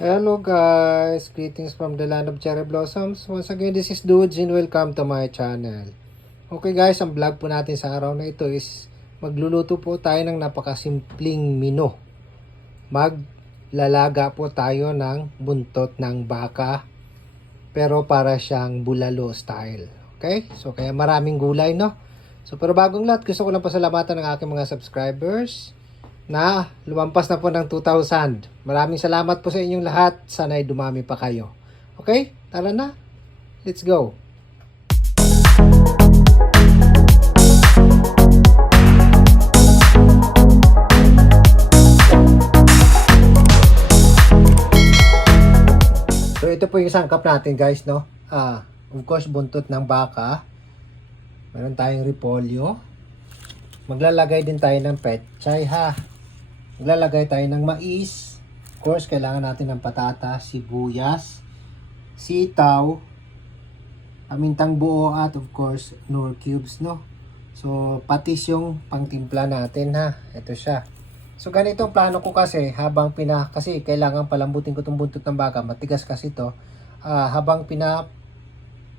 Hello guys, greetings from the land of cherry blossoms. Once again, this is Dudes and welcome to my channel. Okay guys, ang vlog po natin sa araw na ito is magluluto po tayo ng napakasimpleng mino. Maglalaga po tayo ng buntot ng baka pero para siyang bulalo style. Okay? So kaya maraming gulay, no? So pero bagong lahat, gusto ko lang pasalamatan ng aking mga subscribers na lumampas na po ng 2,000. Maraming salamat po sa inyong lahat. Sana'y dumami pa kayo. Okay? Tara na. Let's go. So ito po yung sangkap natin guys, no? Of course, buntot ng baka. Meron tayong repolyo. Maglalagay din tayo ng petchay ha. Maglalagay tayo ng mais. Of course, kailangan natin ng patatas, sibuyas, sitaw, pamintang buo at of course, Knorr cubes, no? So, patis yung pangtimpla natin ha. Ito siya. So, ganito ang plano ko kasi kasi kailangan palambutin ko itong buntot ng baka. Matigas kasi ito. Habang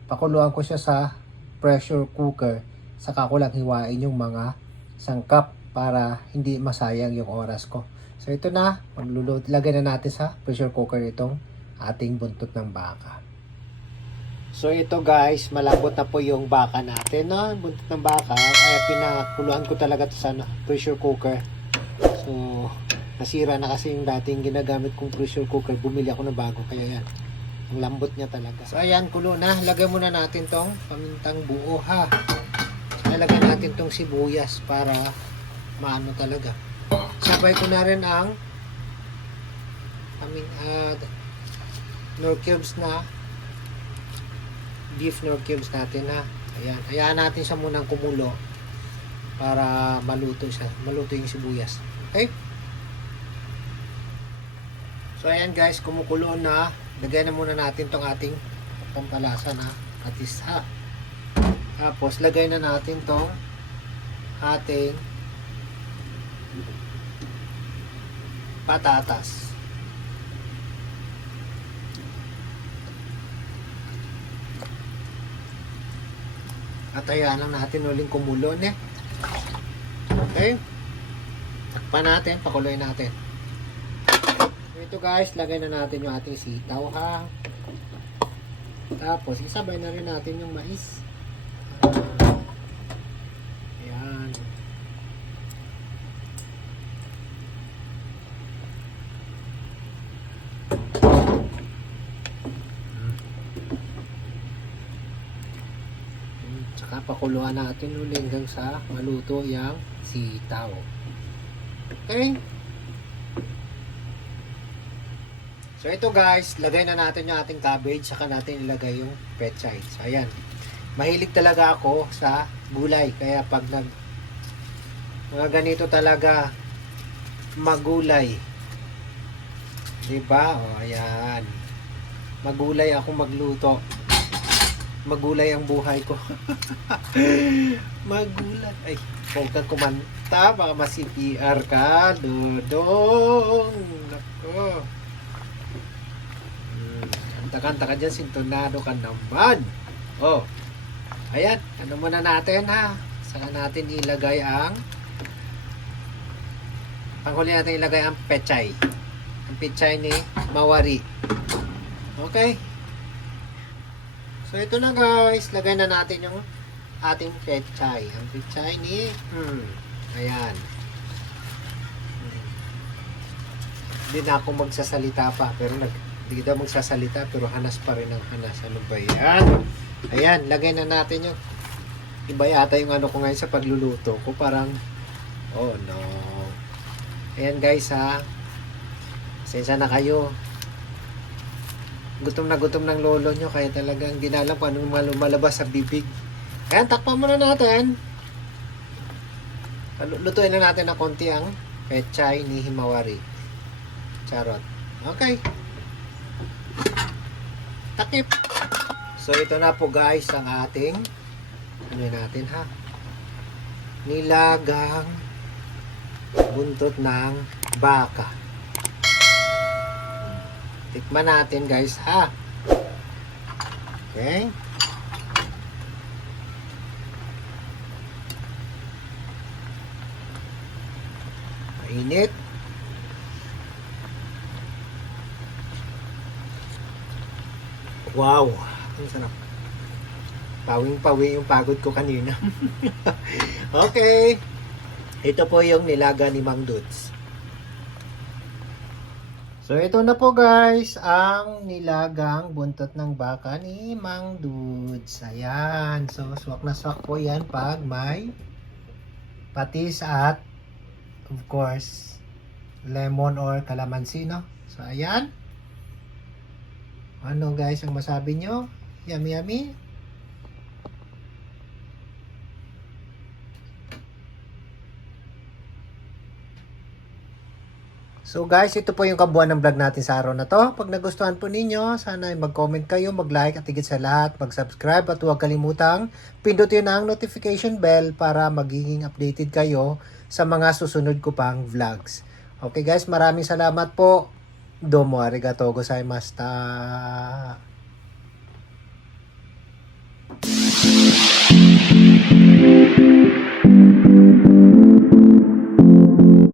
pakuluan ko siya sa pressure cooker, saka ko lang hiwain yung mga sangkap para hindi masayang yung oras ko. So ito na, lagay na natin sa pressure cooker itong ating buntot ng baka. So ito guys, malambot na po yung baka natin, no? Buntot ng baka, kaya pinakuluan ko talaga ito sa pressure cooker. So nasira na kasi yung dating ginagamit kong pressure cooker, bumili ako ng bago, kaya yan. Ang lambot niya talaga. So ayan, kulo na. Lagay muna natin tong pamintang buo ha. Nalagay natin tong sibuyas para maano talaga. Sabay ko na rin ang Knorr cubes na beef Knorr cubes natin ha. Ayan. Hayaan natin siya munang kumulo para maluto siya. Maluto yung sibuyas. Okay? So ayan guys, kumukulo na. Lagyan na muna natin tong ating pampalasa na patis ha. Tapos lagay na natin tong ating patatas. At ayan lang natin uling kumulo ne. Okay? Takpan natin, pakuloy natin. Ito guys, lagay na natin yung ating sitaw ha. Tapos isabay na rin natin yung mais. Ayan. Tsaka pakuluan natin ulit hanggang sa maluto yung sitaw. Okay? So ito guys, lagay na natin yung ating cabbage, saka natin ilagay yung petchay. So ayan. Mahilig talaga ako sa gulay, kaya pag mga ganito talaga magulay. 'Di ba? O ayan. Magulay ako magluto. Magulay ang buhay ko. Magulay. Ay, huwag kang kumanta, baka ma-CPR ka, dodong. Nako. Kanta ka dyan, sintonado ka naman. Oh, ayan, ano muna natin ha. Saka natin ilagay panghuli natin ilagay ang pechay. Ang pechay ni Mawari. Okay. So ito na guys, lagay na natin yung ating pechay. Ang pechay ni ayan. Hindi na ako magsasalita pa, pero hindi daw magsasalita pero hanas pa rin ang hanas. Ano ba yan? Ayan, lagay na natin yung iba yata yung ano ko ngayon sa pagluluto ko. Parang, oh no. Ayan guys ha. Pasensya na kayo. Gutom ng lolo nyo. Kaya talagang hindi na alam kung anong lumalabas sa bibig. Ayan, takpan muna natin. Lutuin na natin ng konti ang pechay ni Himawari. Charot. Okay. Takip. So ito na po guys ang ating natin ha. Nilagang buntot ng baka. Tikman natin guys ha. Okay. Mainit. Wow, ang sarap. Pawing-pawi yung pagod ko kanina. Okay. Ito po yung nilaga ni Mang Dudes. So ito na po guys, ang nilagang buntot ng baka ni Mang Dudes. Ayan. So swak na swak po yan pag may patis at of course lemon or calamansi, no? So ayan. Ano guys ang masabi nyo? Yummy yummy? So guys, ito po yung kabuuan ng vlog natin sa araw na to. Pag nagustuhan po ninyo, sana ay mag-comment kayo, mag-like at higit sa lahat, mag-subscribe at huwag kalimutang pindutin ang notification bell para magiging updated kayo sa mga susunod ko pang vlogs. Okay guys, maraming salamat po. Domo arigatou gozaimashita.